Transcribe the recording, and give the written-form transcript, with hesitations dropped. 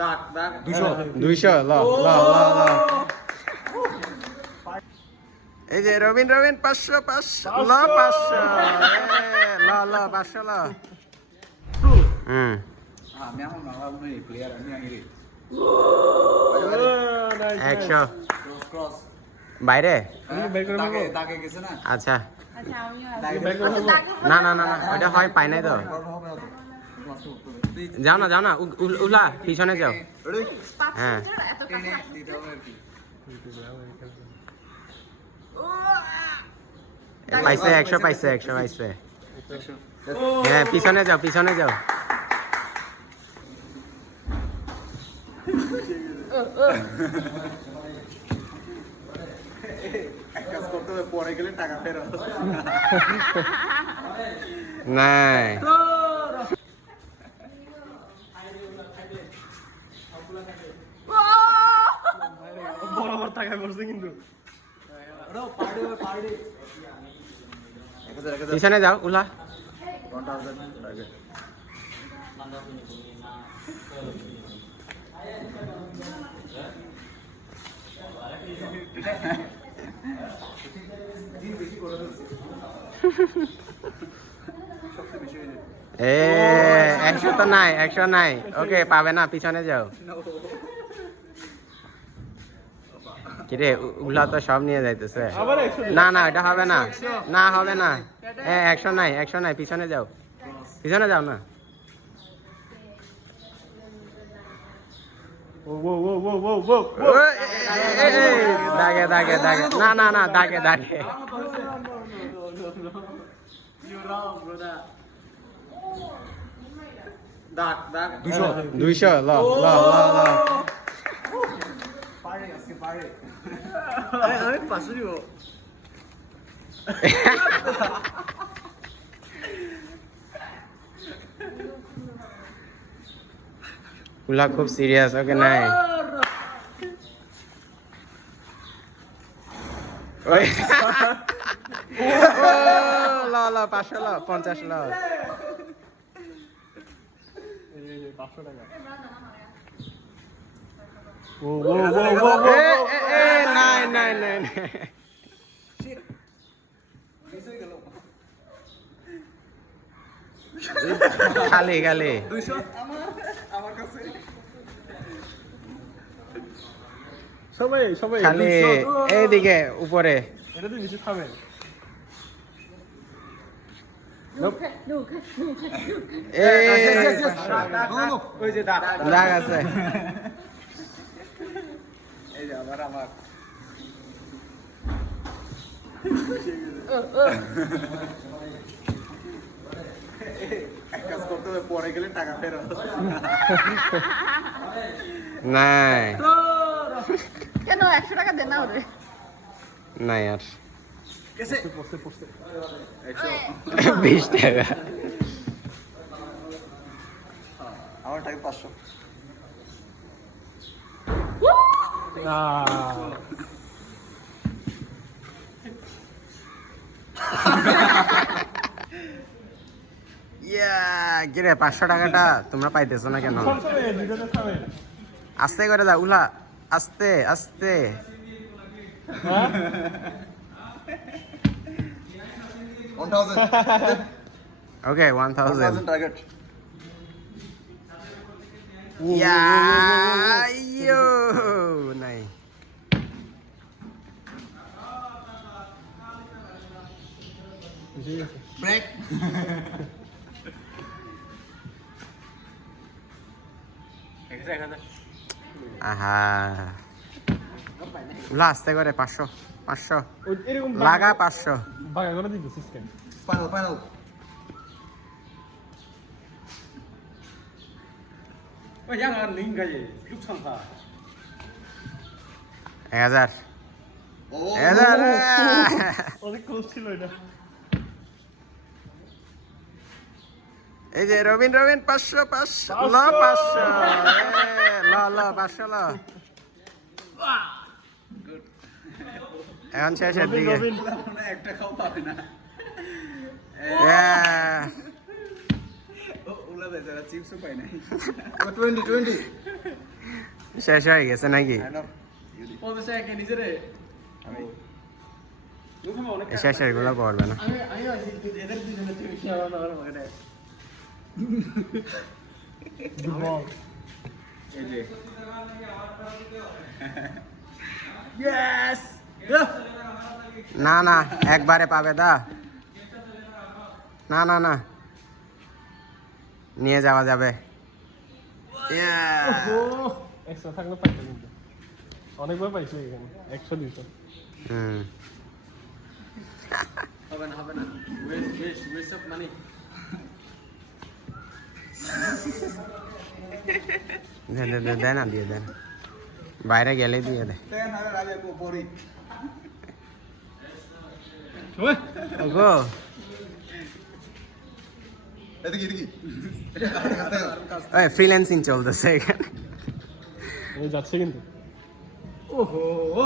দাগ দাগ 200 ল ল ল ল এই যে রবিন 500 500 ল 500 ল ল 500 ল আমি এখন নাম নেই প্লেয়ার আমি আগে 100 ক্রস বাইরে দাগে গেছে না আচ্ছা আচ্ছা আমিও না না না না ওটা হয় পাই নাই তো যাও না উলা পিছনে যাও হ্যাঁ পাইছে 100 পাইছে হ্যাঁ পিছনে যাও কাজ করতে হবে পরে গেলে টাকা ফেরত নাই বরাবর টাকা করছে কিন্তু পিছনে যাও উলা এ 100 তো নাই 100 নাই ওকে পাবে না পিছনে যাও কিরে উলা তো সব নিয়ে যাইতেছে না না এটা হবে না না হবে না 100 নাই পিছনে যাও না দাগে না দাগে দাগ দাগ 200 ল পারে আজকে পারে আমি পাশে দিব উলা খুব সিরিয়াস ওকে নাই ওই ল 500 ল 50 ল 500 টাকা নাই খালি 200 আমার কাছে সবাই খালি এইদিকে উপরে এটা তো নিচে থামে ওই যে দাগ দাগ আছে এই যে আমার কাজ করতে হবে পরে গেলে টাকা ফেরত নাই কেন 100 টাকা দেনা ওরে নাই আর কেসে পড়ছে 20 টাকা আমার টাকা 500 কিরে 500 টাকাটা তোমরা পাইতেছো না কেন থামে আস্তে করে যা উলা আস্তে হ্যাঁ 1000 ওকে 1000 টার্গেট নাই ব্রেক আহা উলা আস্তে করে 500 এরকম লাগা 500 বাগা করে দিতে সিস্টেম ফাইনাল ওই জানা লিঙ্ক গায়ে খুব সংখ্যা 1000 অনেক ক্লোজ ছিল এটা এই যে রবিন 500 ল 500 ল 500 ল এখন শেষের দিকে একটা খাও পাবে না ওগুলা বেচারা চিপসও পাই নাই 20 শেষ হয়ে গেছে নাকি পঞ্চাশ টাকা কে নিজে রে আমি শেষের গুলো পড়বে না আমি আছি এদের দুজনের থেকে বেশি আমার মানে দুর্বল এই যে ইয়েস না না একবারে পাবে দা না না না নিয়ে যাওয়া যাবে Yeah! এক্সট্রা থাকলে পাইতো কিন্তু অনেকবার পাইছি এখানে 100 200 হুম হবে না ওয়েস্ট অফ মানি দে না দিয়ে দেন বাইরে গেলেই দিয়ে দে তেন হবে রাজে পরি ওগো এদিকে ফ্রিল্যান্সিং চলতেছে এখানে যাচ্ছে কিন্তু ওহো